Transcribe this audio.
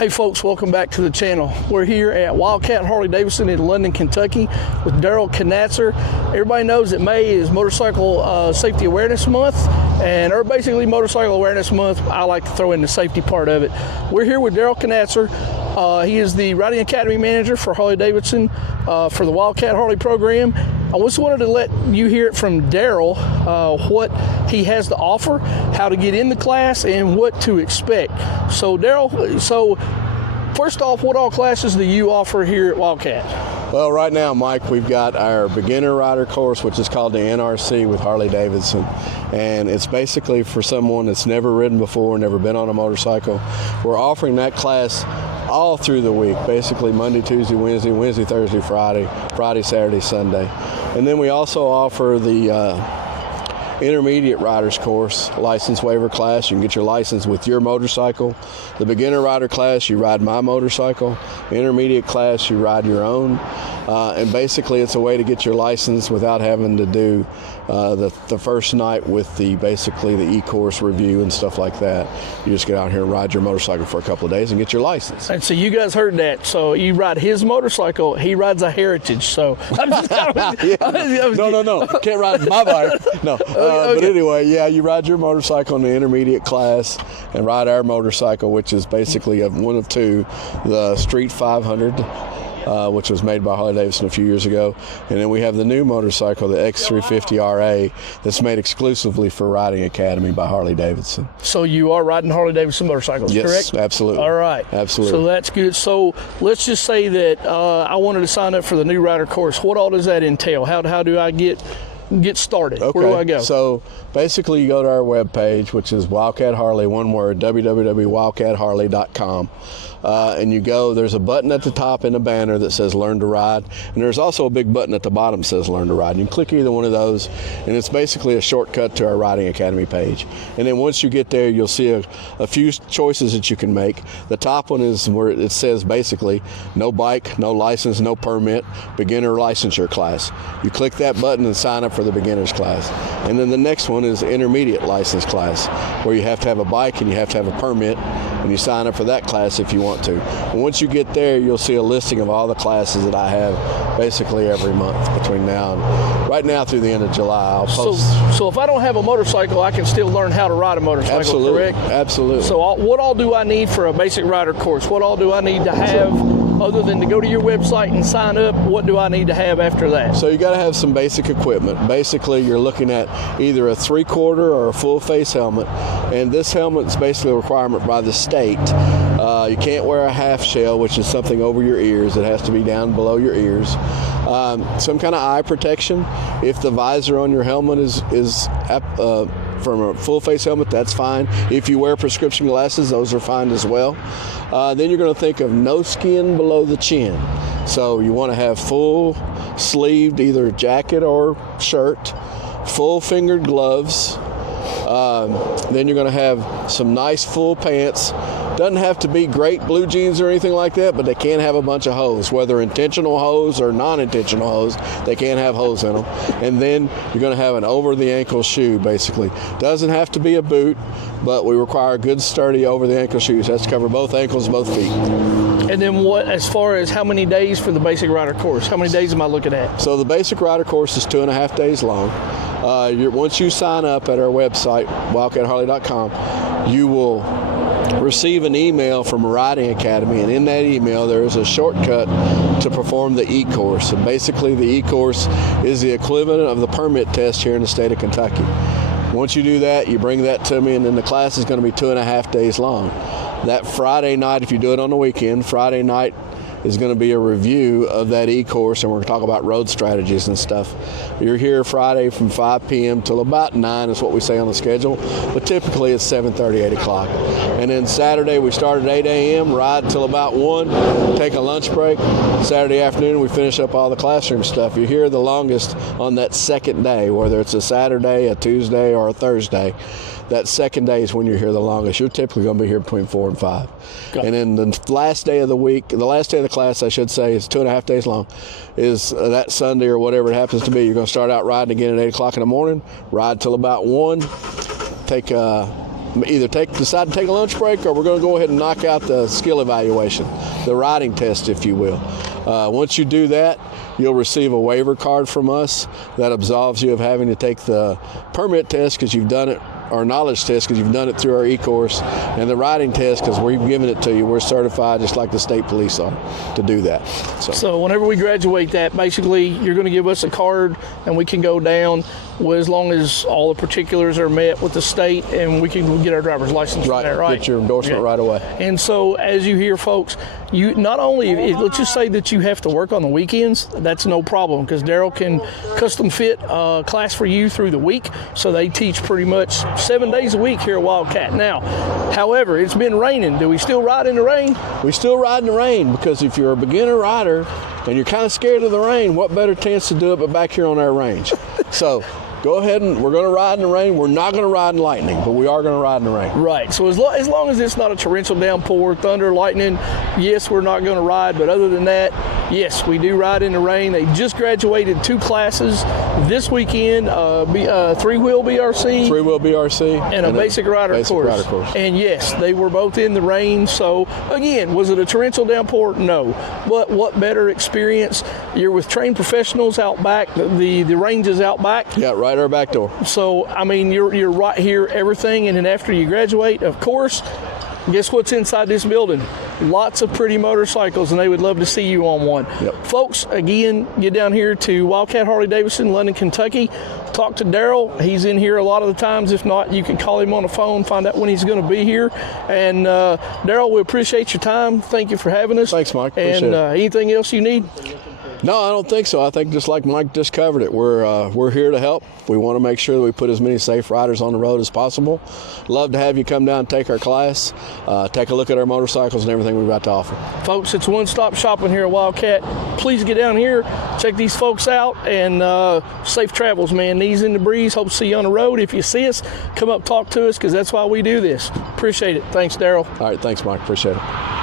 Hey folks, welcome back to the channel. We're here at Wildcat Harley Davidson in London, Kentucky with Daryl Knatzer. Everybody knows that May is Motorcycle Safety Awareness Month, and or basically Motorcycle Awareness Month, I like to throw in the safety part of it. We're here with Daryl Knatzer. He is the Riding Academy Manager for Harley Davidson for the Wildcat Harley program. I just wanted to let you hear it from Daryl, what he has to offer, how to get in the class, and what to expect. So Daryl, first off, what all classes do you offer here at Wildcat? Well, right now, Mike, we've got our beginner rider course, which is called the NRC with Harley Davidson. And it's basically for someone that's never ridden before, never been on a motorcycle. We're offering that class all through the week, basically Monday, Tuesday, Wednesday, Thursday, Friday, Saturday, Sunday. And then we also offer the intermediate riders course, license waiver class. You can get your license with your motorcycle. The beginner rider class, you ride my motorcycle. The intermediate class, you ride your own. And basically it's a way to get your license without having to do the first night with the e-course review and stuff like that. You just get out here and ride your motorcycle for a couple of days and get your license. And so you guys heard that. So you ride his motorcycle, he rides a Heritage. So No. Can't ride my bike. No. Okay. But anyway, yeah, you ride your motorcycle in the intermediate class and ride our motorcycle, which is basically one of two, the Street 500, which was made by Harley Davidson a few years ago. And then we have the new motorcycle, the X350RA, that's made exclusively for Riding Academy by Harley Davidson. So you are riding Harley Davidson motorcycles, yes, correct? Yes, absolutely. All right. Absolutely. So that's good. So let's just say that I wanted to sign up for the new rider course. What all does that entail? How do I get started? Okay. Where do I go? So basically you go to our webpage, which is Wildcat Harley, one word, www.wildcatharley.com. And you go, there's a button at the top in the banner that says Learn to Ride, and there's also a big button at the bottom that says Learn to Ride. You can click either one of those, and it's basically a shortcut to our Riding Academy page. And then once you get there, you'll see a few choices that you can make. The top one is where it says basically no bike, no license, no permit, beginner licensure class. You click that button and sign up for the beginner's class. And then the next one is intermediate license class, where you have to have a bike and you have to have a permit, and you sign up for that class if you want to. And once you get there, you'll see a listing of all the classes that I have basically every month between now and right now through the end of July. I'll post. So if I don't have a motorcycle, I can still learn how to ride a motorcycle, absolutely, correct? Absolutely. So what all do I need for a basic rider course? What all do I need to have other than to go to your website and sign up? What do I need to have after that? So you got to have some basic equipment. Basically, you're looking at either a 3/4 or a full face helmet, and this helmet is basically a requirement by the state. You can't wear a half shell, which is something over your ears. It has to be down below your ears. Some kind of eye protection. If the visor on your helmet is from a full face helmet, that's fine. If you wear prescription glasses, those are fine as well. Then you're going to think of no skin below the chin. So you want to have full sleeved either jacket or shirt, full fingered gloves. Then you're going to have some nice full pants. Doesn't have to be great blue jeans or anything like that, but they can have a bunch of hose, whether intentional hose or non-intentional hose. They can have hose in them. And then you're going to have an over-the-ankle shoe, basically. Doesn't have to be a boot, but we require good, sturdy over-the-ankle shoes. That's to cover both ankles, both feet. And then what, as far as how many days for the basic rider course? How many days am I looking at? So the basic rider course is 2.5 days long. Once you sign up at our website, wildcatharley.com, you will receive an email from Riding Academy, and in that email there is a shortcut to perform the e-course. And basically the e-course is the equivalent of the permit test here in the state of Kentucky. Once you do that, you bring that to me, and then the class is going to be 2.5 days long. That Friday night, if you do it on the weekend, Friday night is going to be a review of that e-course, and we're going to talk about road strategies and stuff. You're here Friday from 5 p.m. till about 9 is what we say on the schedule, but typically it's 7:30, 8 o'clock. And then Saturday we start at 8 a.m., ride till about 1, take a lunch break. Saturday afternoon we finish up all the classroom stuff. You're here the longest on that second day, whether it's a Saturday, a Tuesday, or a Thursday. That second day is when you're here the longest. You're typically going to be here between 4 and 5. Got and then the last day of the week, the last day of the class, I should say, is 2.5 days long, is that Sunday or whatever it happens to be. You're going to start out riding again at 8 o'clock in the morning, ride till about 1, take a either decide to take a lunch break, or we're going to go ahead and knock out the skill evaluation, the riding test, if you will. Once you do that, you'll receive a waiver card from us that absolves you of having to take the permit test because you've done it, or knowledge test because you've done it through our e-course, and the riding test because we've given it to you. We're certified just like the state police are to do that. So whenever we graduate that, basically you're going to give us a card and we can go down as long as all the particulars are met with the state, and we can get our driver's license from there, right? Get your endorsement right away. And so as you hear, folks, you not only, let's just say that you have to work on the weekends, that's no problem because Daryl can custom fit a class for you through the week. So they teach pretty much 7 days a week here at Wildcat. Now, however, it's been raining. Do we still ride in the rain? We still ride in the rain because if you're a beginner rider and you're kind of scared of the rain, what better chance to do it but back here on our range? So go ahead, and we're going to ride in the rain. We're not going to ride in lightning, but we are going to ride in the rain. Right. So as long as it's not a torrential downpour, thunder, lightning, yes, we're not going to ride. But other than that, yes, we do ride in the rain. They just graduated 2 classes this weekend, three-wheel BRC. Three-wheel BRC. And a basic rider course. Rider course. And yes, they were both in the rain. So again, was it a torrential downpour? No. But what better experience? You're with trained professionals out back. The range is out back. Yeah, right our back door. So, I mean, you're right here, everything. And then after you graduate, of course, guess what's inside this building? Lots of pretty motorcycles, and they would love to see you on one. Yep. Folks, again, get down here to Wildcat Harley Davidson, London, Kentucky. Talk to Daryl. He's in here a lot of the times. If not, you can call him on the phone, find out when he's going to be here. And Daryl, we appreciate your time. Thank you for having us. Thanks, Mike. And anything else you need? No, I don't think so. I think just like Mike just covered it, we're here to help. We want to make sure that we put as many safe riders on the road as possible. Love to have you come down and take our class, take a look at our motorcycles and everything we've got to offer. Folks, it's one-stop shopping here at Wildcat. Please get down here, check these folks out, and safe travels, man. Knees in the breeze. Hope to see you on the road. If you see us, come up, talk to us, because that's why we do this. Appreciate it. Thanks, Daryl. All right, thanks, Mike. Appreciate it.